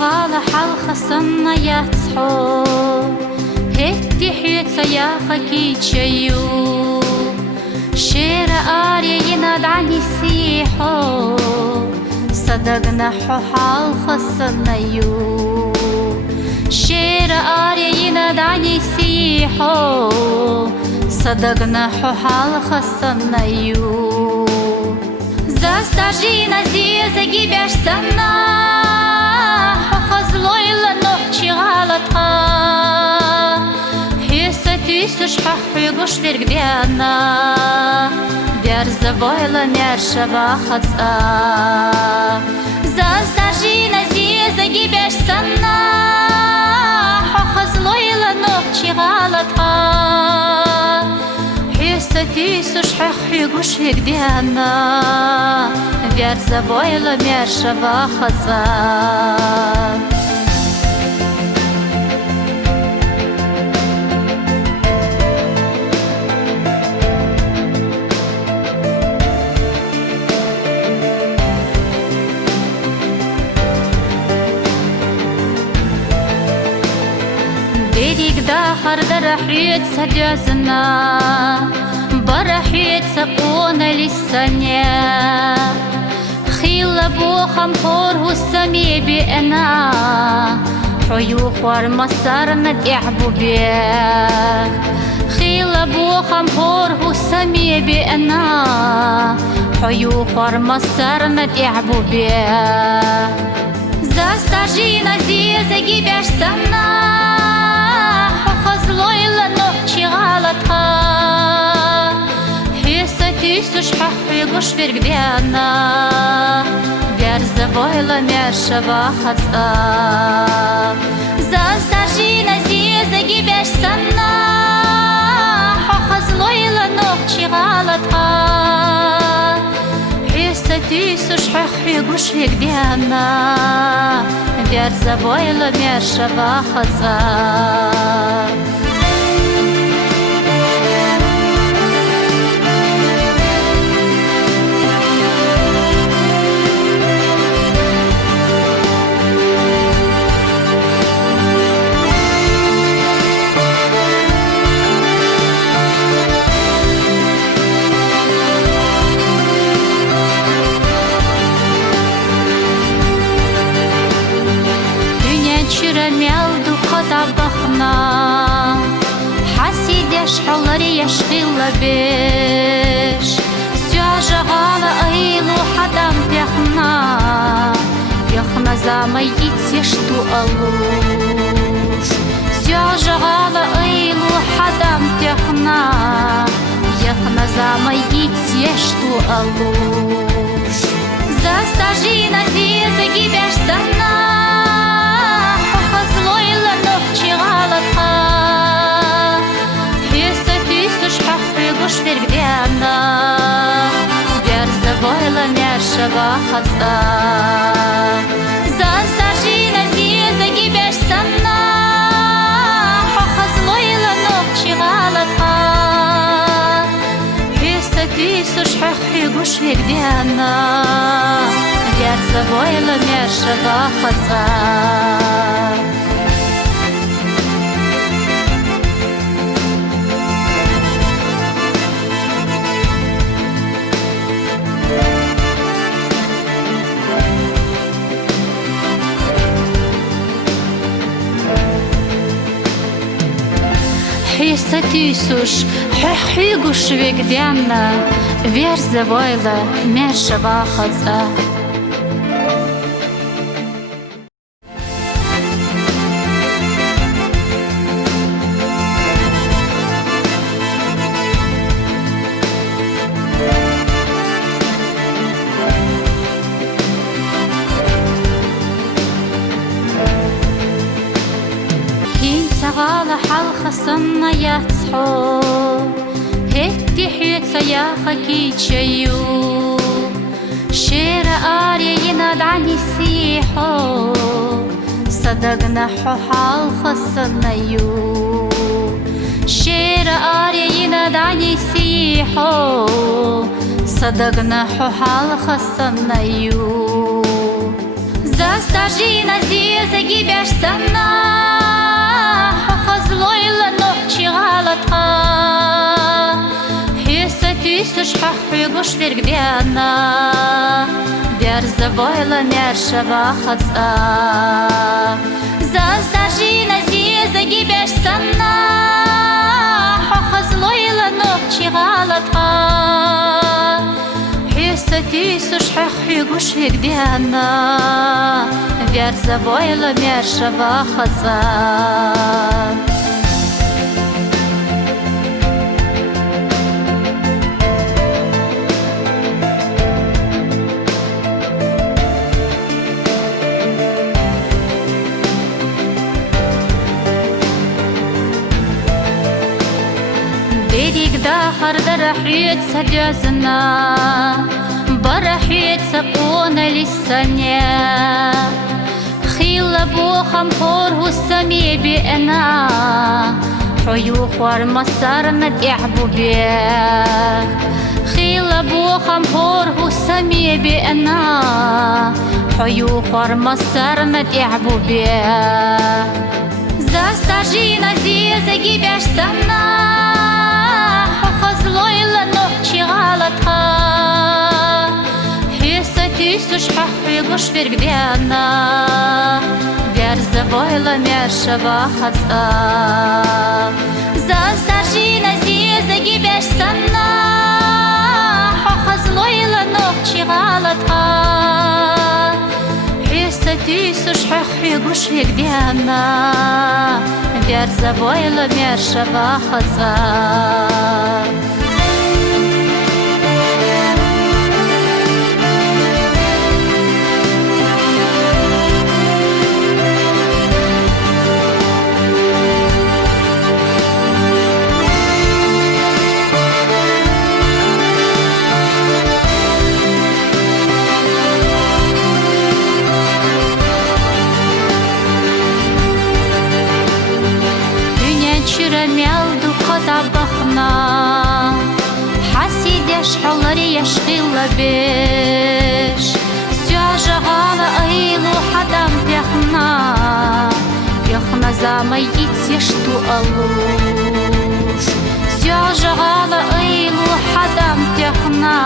على حلقة صنا يتصحو هدي حيطة يا خكي تشيو شير آري يناد عني سيحو صدقنا حو حلقة صنا يو شير آري يناد عني سيحو صدقنا حو حلقة صنا يو Застажина зиза гибяш сана Хохазлойла нохчи галатха Хиса тюсуш хахугуш вергдяна Вярзавойла мяршава хаца Застажина зиза гибяш сана Хохазлойла нохчи галатха Тисуш хахугуш вегдяна Вярзавойла мяршава хаца Берег дахарда рахрет садязна برحيت سقونا للسنيا خيل بوخم حوره السمي بأنا حيوخ ورمسار ندعبو بيه خيل بوخم حوره السمي بأنا حيوخ ورمسار ندعبو بيه زاستاجينا زيزا جيباش سنا حخزلويلا نوحشي غالطها Тисуш хахугуш вергдяна Вярзавойла мяршава хаца Застажина зиза гибяш сана Хохазлойла нохчи галатха Хиса тисуш хахугуш вергдяна Вярзавойла мяршава хаца طبخنا حسيد يشحل يشغل بيش سياجة غالة أيلو حدام بيخنا زاميت يشتو ألوش سياجة غالة أيلو حدام بيخنا زاميت يشتو ألوش زاستاجينا زيزا جيباش سنا Вергдяна Вярзавойла мяршава хаца Застажина зиза гибяш сана Хохазлойла нохчи галатха Хиса тисуш хахугуш вегдяна Вярзавойла мяршава хаца Хиса тисуш хахугуш вегдяна Вярзавойла мяршава хаца على حلقة صنا يتصحو هدي حيطة يا خكي تشيو شير آري يناد عني سيحو صدقنا حو حلقة صنا يو شير آري يناد عني سيحو صدقنا حو حلقة صنا يو Застажина зеза гибяш сана Хохазлойла нохчи галатха Хеса тюсуш хахфюгуш вергдяна Берзавойла мершава хадса Застажина зеза гибяш сана Хохазлойла нохчи галатха Тисуш хахюгуш вегдяна Верзавойла мершава хадса Берегда хардара хюет садязна Барахет сапона лисане Хила бухам хорху сами биэна Хою хвар масар над яхбу бех Хила бухам хорху сами биэна Хою хвар масар над яхбу бех Застажина зеза гибяш сана Хохазлойла нохчи галатха Тисуш хахюгуш вергдяна Верзавойла мершава хадса Застажина зеза гибяш сана Хохазлойла нохчи галатха Тисуш хахюгуш вергдяна Верзавойла мершава хадса Мялду قطبخنا حسيد يشحلر يشغل بيش سياجغال ايلو حدام يخنا زاميت يشتو ألوش سياجغال ايلو حدام يخنا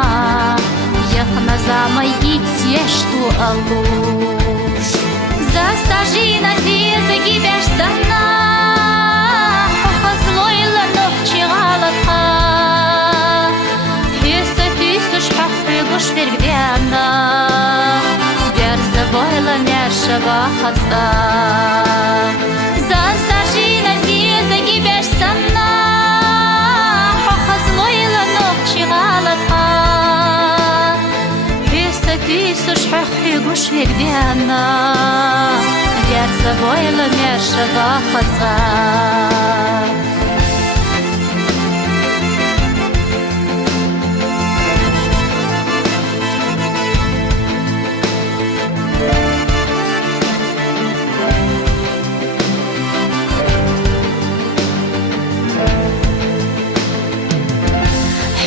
زاميت يشتو ألوش Застажина зеза гибяш сана Хохазлойла нохчи галатха Хеса тисуш хахюгуш вергдяна Верзавойла мершава хадса Застажина зеза гибяш сана Хохазлойла нохчи галатха Хеса тисуш хахюгуш вергдяна Верзавойла мершава хадса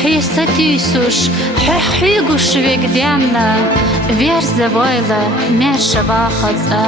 Хеса тисуш хахюгуш вегдяна Верзавойла мершава хадса